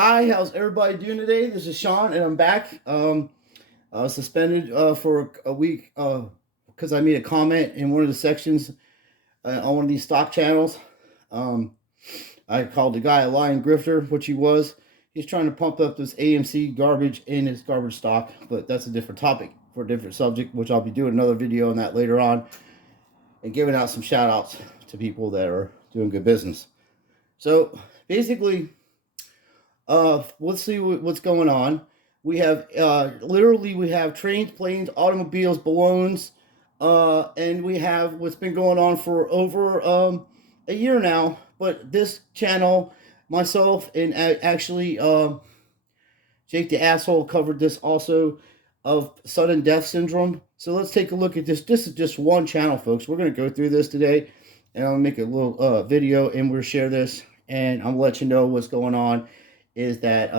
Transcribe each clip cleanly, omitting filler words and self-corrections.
Hi, how's everybody doing today? This is Sean, and I'm back. I was suspended for a week because I made a comment in one of the sections on one of these stock channels. Um, I called the guy a lying grifter, which he was. He's trying to pump up this AMC garbage in his garbage stock, but that's a different topic for a different subject, which I'll be doing another video on that later on and giving out some shout outs to people that are doing good business. So basically, let's see what's going on. We have literally we have trains, planes, automobiles, balloons, and we have what's been going on for over a year now. But this channel, myself, and actually Jake the Asshole covered this also of sudden death syndrome. So let's take a look at this. This is just one channel, folks. We're going to go through this today, and I'll make a little video, and we'll share this, and I'll let you know what's going on. Is that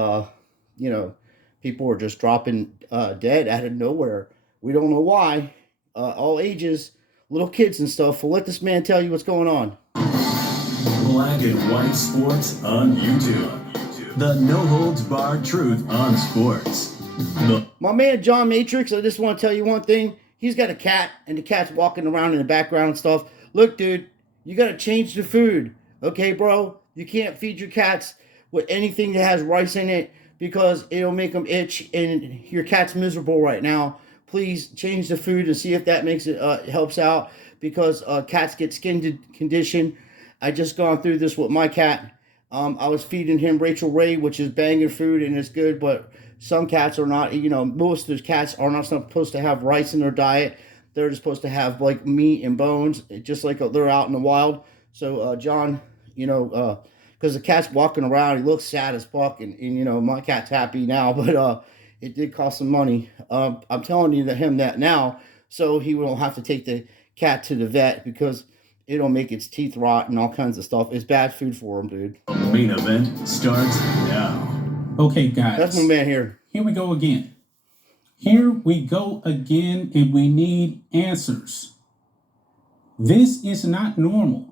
people are just dropping dead out of nowhere. We don't know why. All ages, little kids and stuff. We'll let this man tell you what's going on. Black and White Sports on YouTube. The no-holds-barred truth on sports. My man John Matrix, I just want to tell you one thing. He's got a cat, and the cat's walking around in the background and stuff. Look, dude, you got to change the food. Okay, bro? You can't feed your cats with anything that has rice in it because it'll make them itch, and your cat's miserable right now. Please change the food and see if that makes it helps out, because cats get skin condition. I just gone through this with my cat. I was feeding him Rachel Ray, which is banging food and it's good, but some cats are not. Most of the cats are not supposed to have rice in their diet. They're just supposed to have like meat and bones, just like they're out in the wild. So John, because the cat's walking around, he looks sad as fuck, and my cat's happy now, but it did cost some money. I'm telling you him that now, so he won't have to take the cat to the vet, because it'll make its teeth rot and all kinds of stuff. It's bad food for him, dude. Main event starts now. Okay, guys. That's my man here. Here we go again. Here we go again, and we need answers. This is not normal.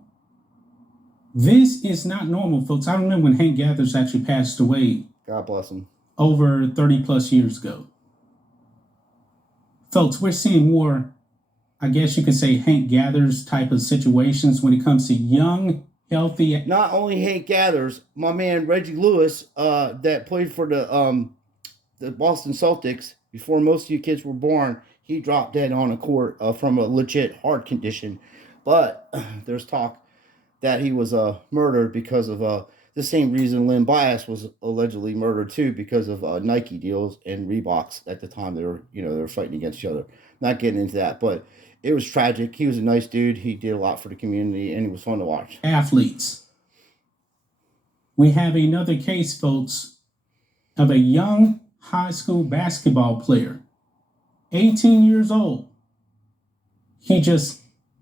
This is not normal, folks. I remember when Hank Gathers actually passed away. God bless him. Over 30 plus years ago. Folks, we're seeing more, I guess you could say, Hank Gathers type of situations when it comes to young, healthy. Not only Hank Gathers, my man Reggie Lewis, that played for the Boston Celtics before most of you kids were born, he dropped dead on a court from a legit heart condition. But there's talk that he was murdered because of the same reason Lynn Bias was allegedly murdered too, because of Nike deals and Reeboks at the time. They were fighting against each other. Not getting into that, but it was tragic. He was a nice dude. He did a lot for the community, and he was fun to watch. Athletes. We have another case, folks, of a young high school basketball player, 18 years old. He just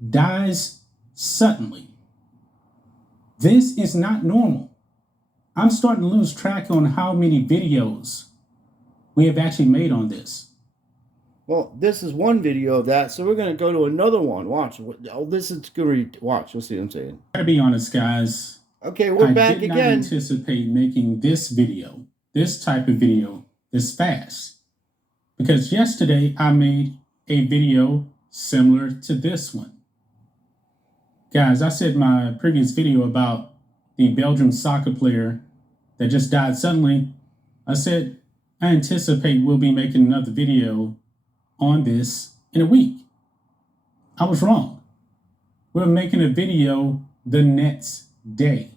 dies suddenly. This is not normal. I'm starting to lose track on how many videos we have actually made on this. Well, this is one video of that, so we're going to go to another one. Watch. This is good. Watch. You'll see what I'm saying. I gotta be honest, guys. Okay, we're back again. I did not anticipate making this video, this type of video, this fast. Because yesterday I made a video similar to this one. Guys, I said in my previous video about the Belgian soccer player that just died suddenly. I said, I anticipate we'll be making another video on this in a week. I was wrong. We're making a video the next day.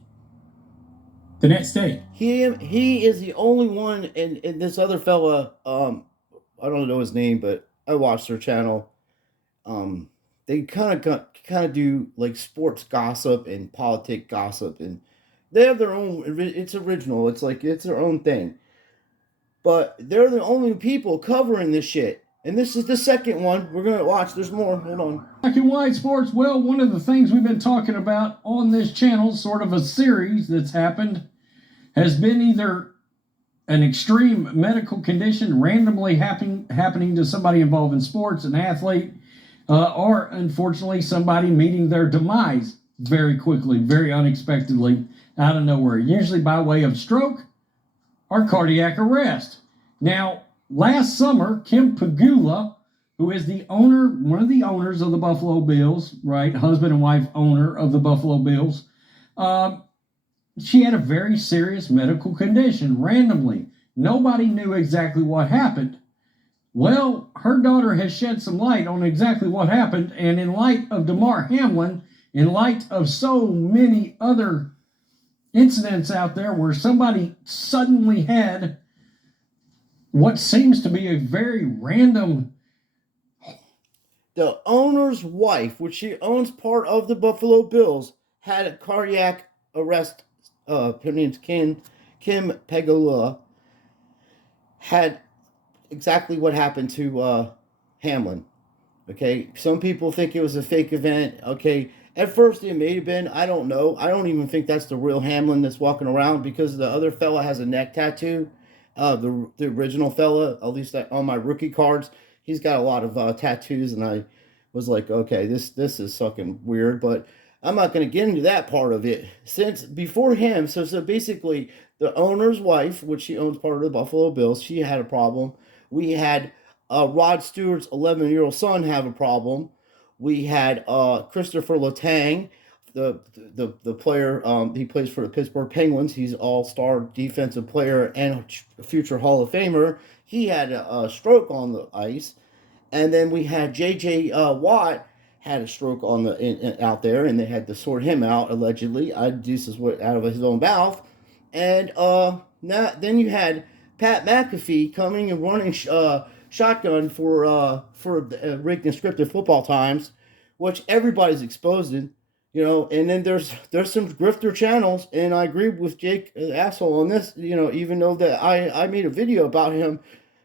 The next day. He is the only one, and this other fella, I don't know his name, but I watched their channel. They kind of do like sports gossip and politic gossip, and they have their own. It's original. It's like it's their own thing. But they're the only people covering this shit. And this is the second one. We're going to watch. There's more. Hold on. Black and White Sports. Well, one of the things we've been talking about on this channel, sort of a series that's happened, has been either an extreme medical condition randomly happening to somebody involved in sports, an athlete, or unfortunately somebody meeting their demise very quickly, very unexpectedly, out of nowhere, usually by way of stroke are cardiac arrest. Now, last summer, Kim Pagula, who is one of the owners of the Buffalo Bills, right, husband and wife owner of the Buffalo Bills, she had a very serious medical condition randomly. Nobody knew exactly what happened. Well, her daughter has shed some light on exactly what happened, and in light of Damar Hamlin, in light of so many other incidents out there where somebody suddenly had what seems to be a very random... The owner's wife, which she owns part of the Buffalo Bills, had a cardiac arrest. Her name's Kim Pegula. Had exactly what happened to Hamlin. Okay, some people think it was a fake event. Okay, at first it may have been. I don't know. I don't even think that's the real Hamlin that's walking around, because the other fella has a neck tattoo. The original fella, at least on my rookie cards, he's got a lot of tattoos, and I was like, okay, this is fucking weird, but I'm not going to get into that part of it. Since before him, so basically the owner's wife, which she owns part of the Buffalo Bills, she had a problem. We had Rod Stewart's 11-year-old son have a problem. We had Christopher Letang, the player, he plays for the Pittsburgh Penguins. He's all-star defensive player and future Hall of Famer. He had a stroke on the ice. And then we had J.J. Watt had a stroke on out there, and they had to sort him out, allegedly. This is what out of his own mouth. And then you had Pat McAfee coming and running shotgun for rigged and scripted football times, which everybody's exposing, And then there's some grifter channels, and I agree with Jake, the asshole, on this. Even though that I made a video about him,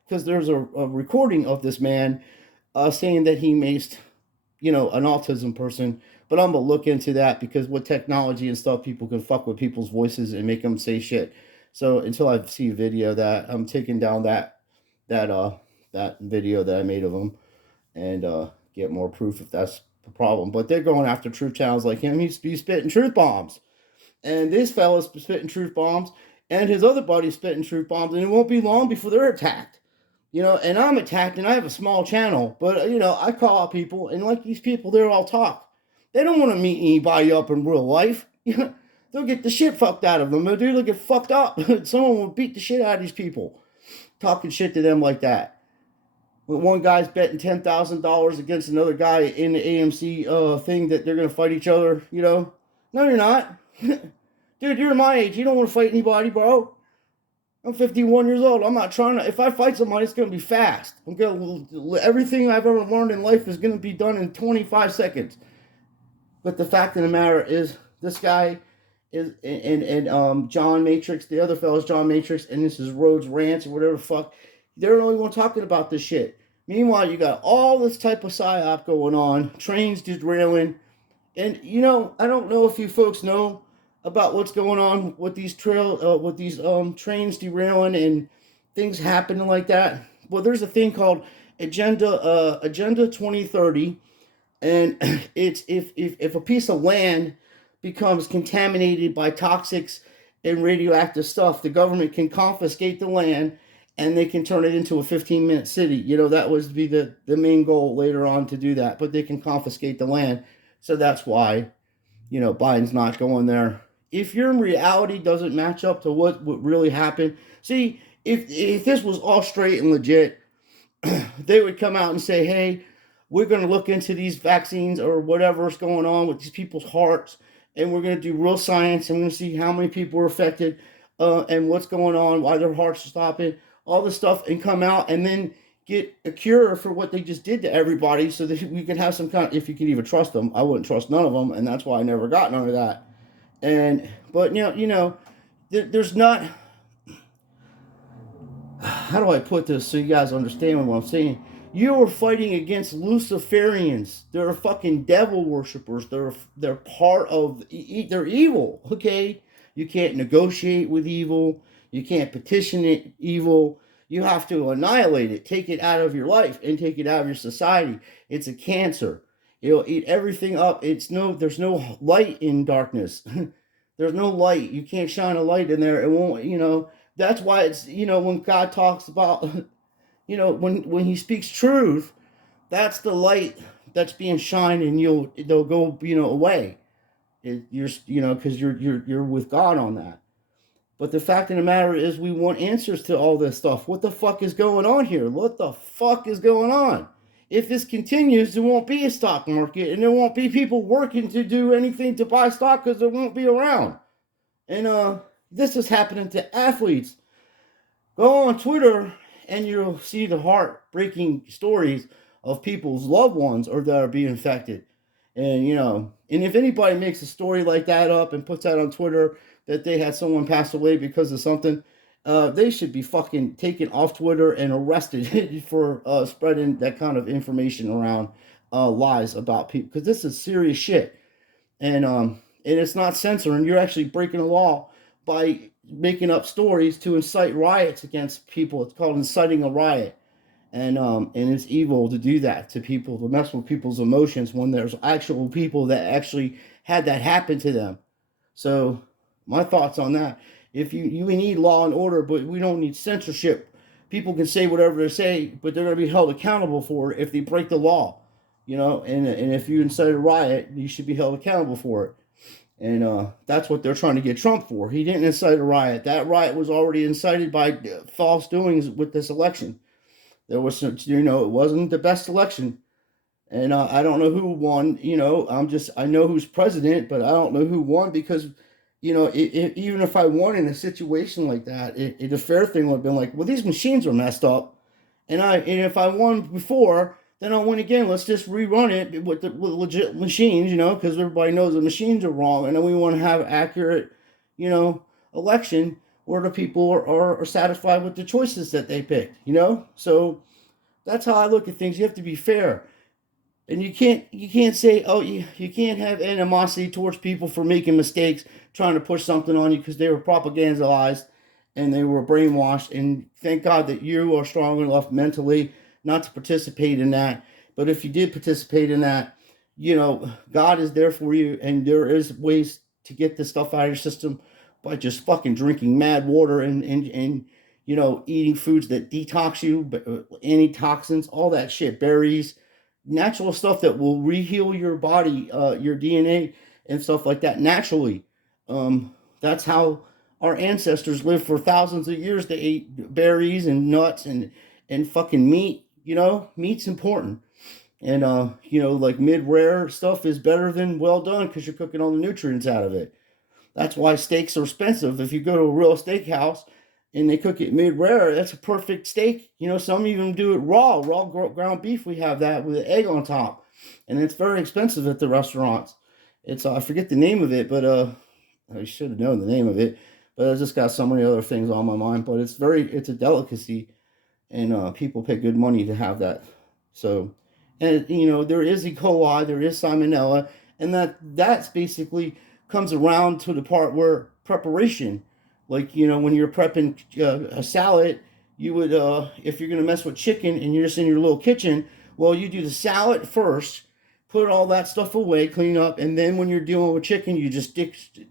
because there's a recording of this man saying that he maced, an autism person. But I'm going to look into that, because with technology and stuff, people can fuck with people's voices and make them say shit. So until I see a video of that, I'm taking down that video that I made of him and get more proof if that's the problem. But they're going after truth channels like him. He's spitting truth bombs. And this fella's spitting truth bombs, and his other buddy's spitting truth bombs, and it won't be long before they're attacked. And I'm attacked, and I have a small channel, but, I call out people, and like these people, they're all talk. They don't want to meet anybody up in real life. They'll get the shit fucked out of them. They'll get fucked up. Someone will beat the shit out of these people, talking shit to them like that. When one guy's betting $10,000 against another guy in the AMC thing that they're going to fight each other, No, you're not. Dude, you're my age. You don't want to fight anybody, bro. I'm 51 years old. I'm not trying to. If I fight somebody, it's going to be fast. Everything I've ever learned in life is going to be done in 25 seconds. But the fact of the matter is, this guy is, and John Matrix, the other fellow's John Matrix, and this is Rhodes Rants or whatever the fuck. They're the only one talking about this shit. Meanwhile, you got all this type of psyop going on, trains derailing, and I don't know if you folks know about what's going on with these trains derailing and things happening like that. Well, there's a thing called Agenda 2030, and it's if a piece of land becomes contaminated by toxics and radioactive stuff, the government can confiscate the land and they can turn it into a 15-minute city. That was to be the main goal later on, to do that, but they can confiscate the land. So that's why, Biden's not going there. If your reality doesn't match up to what really happened, see, if this was all straight and legit, they would come out and say, hey, we're going to look into these vaccines or whatever's going on with these people's hearts, and we're going to do real science, and we're going to see how many people are affected and what's going on, why their hearts are stopping, all this stuff, and come out and then get a cure for what they just did to everybody, so that we can have some kind of, if you can even trust them. I wouldn't trust none of them, and that's why I never got none of that. But there's not, how do I put this so you guys understand what I'm saying? You are fighting against Luciferians. They're fucking devil worshippers. They're part of, they're evil, okay? You can't negotiate with evil. You can't petition it evil. You have to annihilate it, take it out of your life, and take it out of your society. It's a cancer. It'll eat everything up. There's no light in darkness. There's no light. You can't shine a light in there. It won't, That's why it's, when God talks about, when he speaks truth, that's the light that's being shined, and they'll go, away. Because you're with God on that. But the fact of the matter is, we want answers to all this stuff. What the fuck is going on here? What the fuck is going on? If this continues, there won't be a stock market, and there won't be people working to do anything to buy stock because there won't be around. And this is happening to athletes. Go on Twitter, and you'll see the heartbreaking stories of people's loved ones or that are being infected. And if anybody makes a story like that up and puts that on Twitter that they had someone pass away because of something, they should be fucking taken off Twitter and arrested for spreading that kind of information around, lies about people, because this is serious shit. And it's not censoring. You're actually breaking the law by making up stories to incite riots against people. It's called inciting a riot. And it's evil to do that to people, to mess with people's emotions when there's actual people that actually had that happen to them. So my thoughts on that: if we need law and order, but we don't need censorship. People can say whatever they say, but they're going to be held accountable for it if they break the law. And if you incite a riot, you should be held accountable for it. And that's what they're trying to get Trump for. He didn't incite a riot. That riot was already incited by false doings with this election. There was some, it wasn't the best election. And I don't know who won. I know who's president, but I don't know who won, because, even if I won in a situation like that, the fair thing would have been like, well, these machines are messed up. And if I won before, then I'll win again. Let's just rerun it with legit machines, because everybody knows the machines are wrong. And then we want to have accurate, election where the people are satisfied with the choices that they picked, So that's how I look at things. You have to be fair. And you can't say, oh, you can't have animosity towards people for making mistakes, trying to push something on you because they were propagandized and they were brainwashed. And thank God that you are strong enough mentally not to participate in that. But if you did participate in that, God is there for you, and there is ways to get this stuff out of your system by just fucking drinking mad water and eating foods that detox you, antitoxins, all that shit, berries, natural stuff that will reheal your body, your DNA and stuff like that naturally. That's how our ancestors lived for thousands of years. They ate berries and nuts and fucking meat. Meat's important. And like mid-rare stuff is better than well done, because you're cooking all the nutrients out of it. That's why steaks are expensive. If you go to a real steakhouse and they cook it mid-rare, that's a perfect steak. Some even do it raw ground beef. We have that with an egg on top, and it's very expensive at the restaurants. It's I forget the name of it, but I should have known the name of it. But I just got so many other things on my mind. But it's a delicacy, and people pay good money to have that. So, and there is E. coli, there is salmonella, and that's basically comes around to the part where preparation, like when you're prepping a salad, you would if you're gonna mess with chicken and you're just in your little kitchen, well, you do the salad first, put all that stuff away, clean up, and then when you're dealing with chicken, you just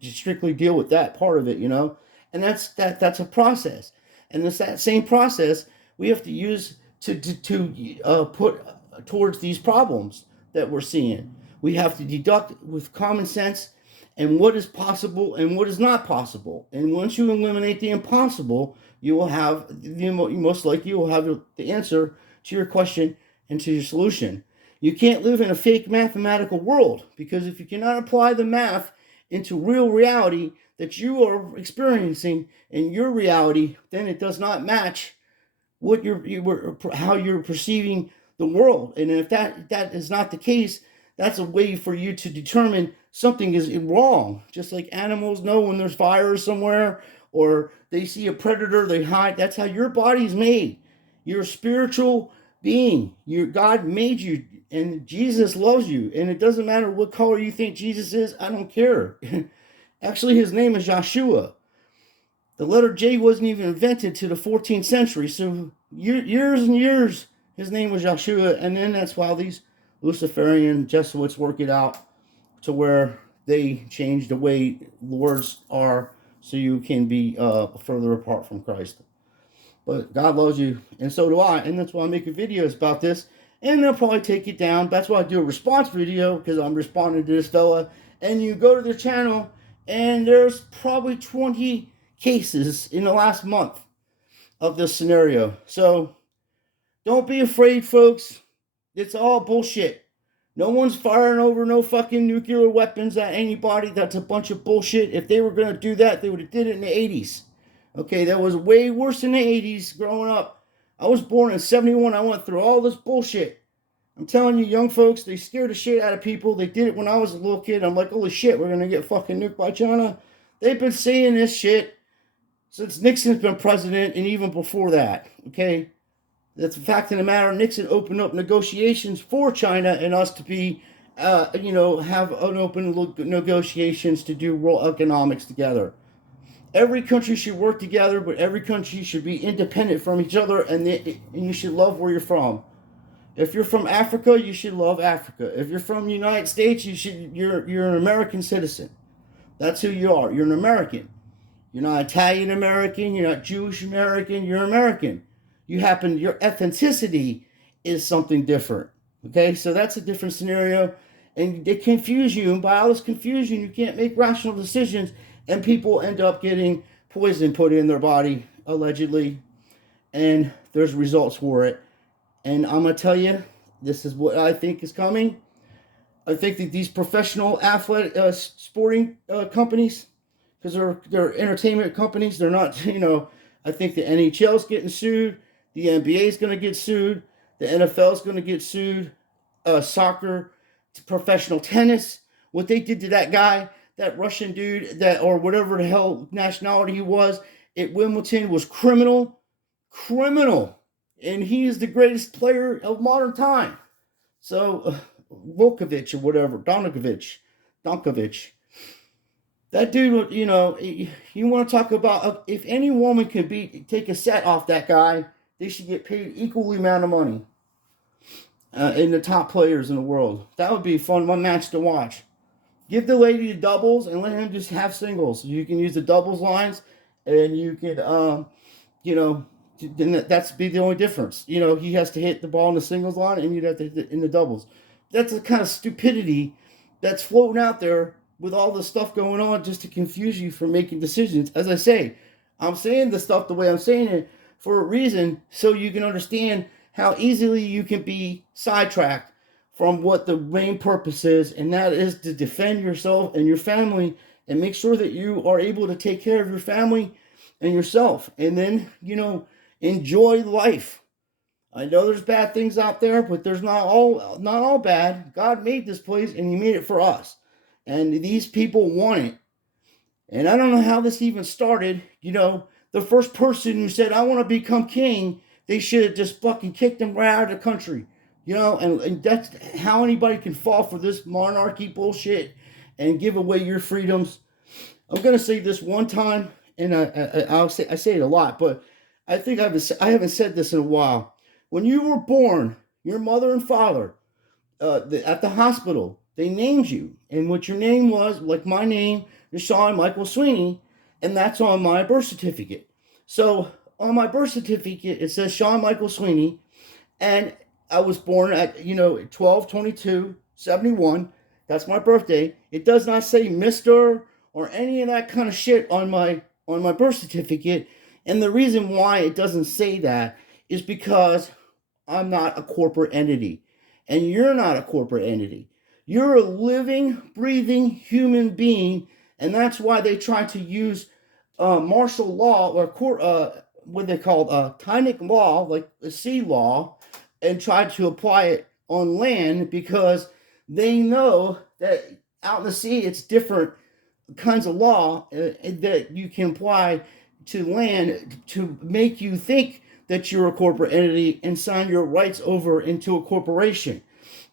strictly deal with that part of it, and that's a process, and it's that same process we have to use to put towards these problems that we're seeing. We have to deduct with common sense and what is possible and what is not possible. And once you eliminate the impossible, you will have most likely you will have the answer to your question and to your solution. You can't live in a fake mathematical world, because if you cannot apply the math into real reality that you are experiencing in your reality, then it does not match what how you're perceiving the world. And if that is not the case, that's a way for you to determine something is wrong. Just like animals know when there's fire somewhere, or they see a predator, they hide. That's how your body's made. You're a spiritual being. God made you, and Jesus loves you. And it doesn't matter what color you think Jesus is. I don't care. Actually, his name is Joshua. The letter J wasn't even invented to the 14th century. So years and years, his name was Joshua. And then that's why these Luciferian Jesuits work it out to where they change the way lords are so you can be further apart from Christ. But God loves you, and so do I, and that's why I'm making videos about this. And they'll probably take it down. That's why I do a response video, because I'm responding to this fella. And you go to their channel, and there's probably 20 cases in the last month of this scenario. So don't be afraid, folks. It's all bullshit. No one's firing over no fucking nuclear weapons at anybody. That's a bunch of bullshit. If they were going to do that, they would have did it in the 80s. Okay, that was way worse in the 80s growing up. I was born in 71. I went through all this bullshit. I'm telling you, young folks, they scared the shit out of people. They did it when I was a little kid. I'm like, holy shit, we're going to get fucking nuked by China. They've been saying this shit since Nixon's been president and even before that. Okay? That's the fact of the matter. Nixon opened up negotiations for China and us to be, have an open negotiations to do world economics together. Every country should work together, but every country should be independent from each other, and you should love where you're from. If you're from Africa, you should love Africa. If you're from the United States, you're an American citizen. That's who you are. You're an American. You're not Italian American. You're not Jewish American. You're American. Your ethnicity is something different. Okay, so that's a different scenario, and they confuse you, and by all this confusion, you can't make rational decisions, and people end up getting poison put in their body, allegedly, and there's results for it. And I'm going to tell you, this is what I think is coming. I think that these professional athletic sporting companies, because they're entertainment companies, they're not, I think the NHL's getting sued, the NBA's going to get sued, the NFL's going to get sued, soccer, professional tennis, what they did to that guy, that Russian dude, or whatever the hell nationality he was, at Wimbledon was criminal. And he is the greatest player of modern time. So, Volkovich or whatever, Donkovic. That dude, you want to talk about, if any woman could take a set off that guy, they should get paid equally amount of money. In the top players in the world. That would be one match to watch. Give the lady the doubles and let him just have singles. You can use the doubles lines, and you can, then that's be the only difference. He has to hit the ball in the singles line, and you'd have to hit it in the doubles. That's the kind of stupidity that's floating out there with all this stuff going on just to confuse you from making decisions. As I say, I'm saying the stuff the way I'm saying it for a reason, so you can understand how easily you can be sidetracked from what the main purpose is, and that is to defend yourself and your family and make sure that you are able to take care of your family and yourself. And then, enjoy life. I know there's bad things out there, but there's not all bad. God made this place, and He made it for us. And these people want it. And I don't know how this even started. The first person who said, I want to become king, they should have just fucking kicked him right out of the country. And that's how anybody can fall for this monarchy bullshit and give away your freedoms. I'm going to say this one time, and I say it a lot, but I think I haven't said this in a while. When you were born, your mother and father, at the hospital, they named you. And what your name was, like my name, is Sean Michael Sweeney, and that's on my birth certificate. So on my birth certificate, it says Sean Michael Sweeney, and I was born at, 12/22/71. That's my birthday. It does not say Mr. or any of that kind of shit on my birth certificate. And the reason why it doesn't say that is because I'm not a corporate entity. And you're not a corporate entity. You're a living, breathing human being. And that's why they try to use martial law, or what they call tynic law, like the sea law, and try to apply it on land, because they know that out in the sea it's different kinds of law that you can apply to land to make you think that you're a corporate entity and sign your rights over into a corporation.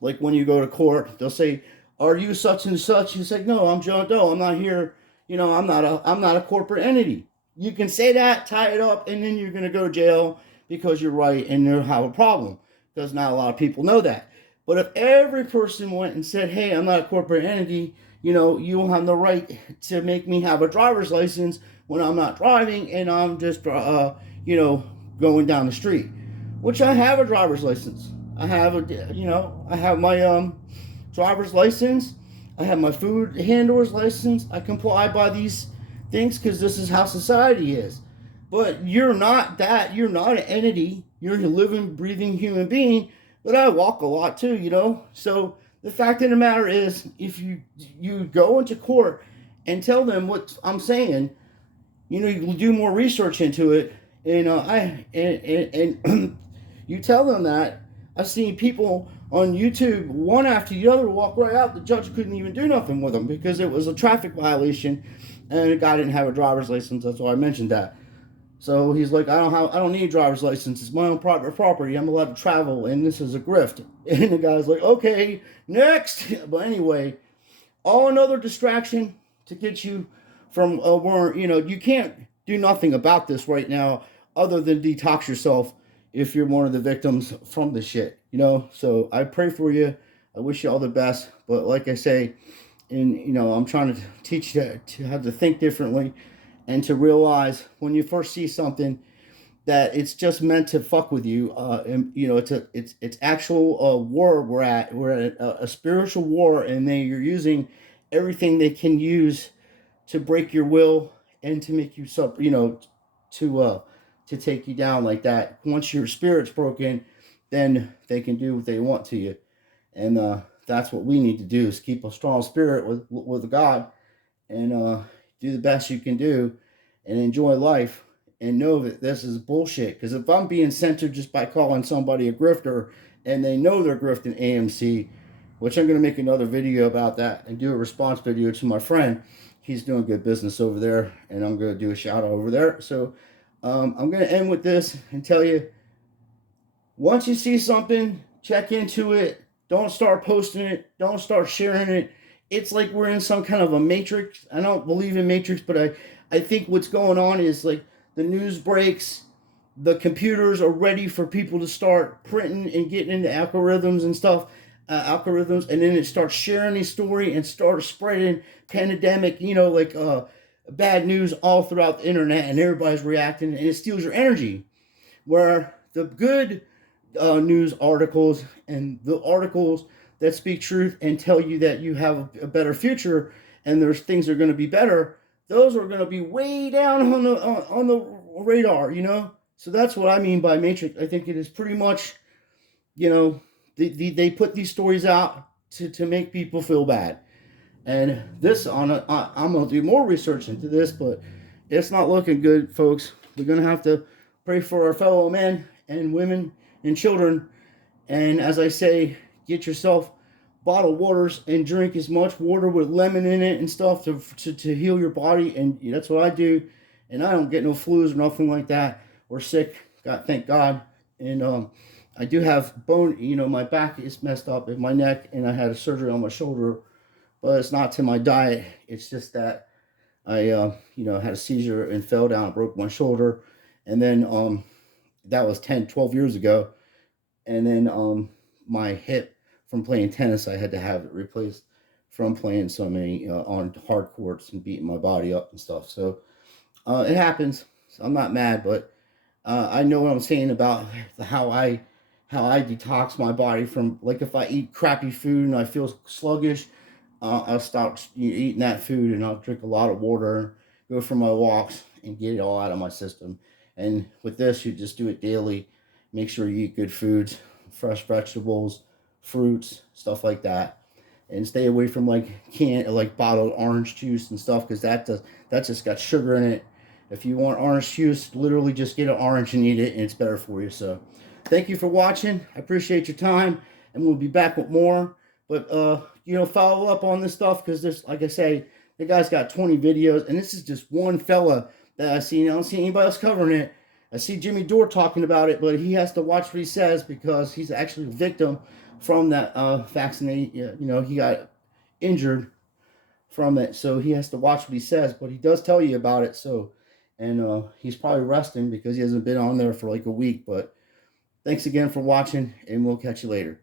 Like when you go to court, they'll say, "Are you such and such?" You say, "No, I'm John Doe. I'm not here. I'm not a corporate entity." You can say that, tie it up, and then you're going to go to jail because you're right, and you'll have a problem, because not a lot of people know that. But if every person went and said, "Hey, I'm not a corporate entity," you don't have the right to make me have a driver's license when I'm not driving and I'm just, you know, going down the street, which I have a driver's license. I have I have my driver's license. I have my food handler's license. I comply by these things because this is how society is. But you're not that. You're not an entity. You're a living, breathing human being. But I walk a lot too, you know. So the fact of the matter is, if you go into court and tell them what I'm saying, you know, you do more research into it, and and you tell them that. I've seen people on YouTube, one after the other, walk right out. The judge couldn't even do nothing with them because it was a traffic violation, and the guy didn't have a driver's license. That's why I mentioned that. So he's like, I don't need a driver's license. It's my own private property. I'm allowed to travel, and this is a grift. And the guy's like, okay, next. But anyway, all another distraction to get you from where, you know, you can't do nothing about this right now other than detox yourself if you're one of the victims from the shit, you know. So I pray for you. I wish you all the best. But like I say, and you know, I'm trying to teach you to how to think differently and to realize when you first see something that it's just meant to fuck with you. And you know, it's actual war. We're at a spiritual war, and you're using everything they can use to break your will and to make you you know, to take you down like that. Once your spirit's broken, then they can do what they want to you, and that's what we need to do: is keep a strong spirit with God, and do the best you can do, and enjoy life, and know that this is bullshit. Because if I'm being censored just by calling somebody a grifter, and they know they're grifting AMC, which I'm going to make another video about that and do a response video to my friend. He's doing good business over there, and I'm going to do a shout out over there. So I'm going to end with this and tell you, once you see something, check into it. Don't start posting it. Don't start sharing it. It's like we're in some kind of a matrix. I don't believe in matrix, but I think what's going on is like the news breaks, the computers are ready for people to start printing and getting into algorithms and stuff, and then it starts sharing the story and starts spreading pandemic, you know, like bad news all throughout the internet, and everybody's reacting, and it steals your energy. Where the good news articles and the articles that speak truth and tell you that you have a better future and there's things that are going to be better, those are going to be way down on the radar, you know. So that's what I mean by matrix. I think it is pretty much, you know, they put these stories out to make people feel bad. And this I'm gonna do more research into this, but it's not looking good, folks. We're gonna have to pray for our fellow men and women and children. And as I say, get yourself bottled waters and drink as much water with lemon in it and stuff to heal your body. And that's what I do. And I don't get no flus or nothing like that or sick. God, thank God. And I do have bone, you know, my back is messed up in my neck, and I had a surgery on my shoulder. But it's not to my diet. It's just that I, you know, had a seizure and fell down and broke my shoulder. And then that was 10, 12 years ago. And then my hip from playing tennis, I had to have it replaced from playing so many on hard courts and beating my body up and stuff. So it happens. So I'm not mad, but I know what I'm saying about how I detox my body from, like, if I eat crappy food and I feel sluggish, I'll stop eating that food, and I'll drink a lot of water, go for my walks, and get it all out of my system. And with this, you just do it daily. Make sure you eat good foods, fresh vegetables, fruits, stuff like that, and stay away from like bottled orange juice and stuff, because that just got sugar in it. If you want orange juice, literally just get an orange and eat it, and it's better for you. So thank you for watching. I appreciate your time, and we'll be back with more. But you know, follow up on this stuff, because there's, like I say, the guy's got 20 videos, and this is just one fella that I see. I don't see anybody else covering it. I see Jimmy Dore talking about it, but he has to watch what he says, because he's actually a victim from that vaccinate. You know, he got injured from it, so he has to watch what he says. But he does tell you about it. So, and he's probably resting because he hasn't been on there for like a week. But thanks again for watching, and we'll catch you later.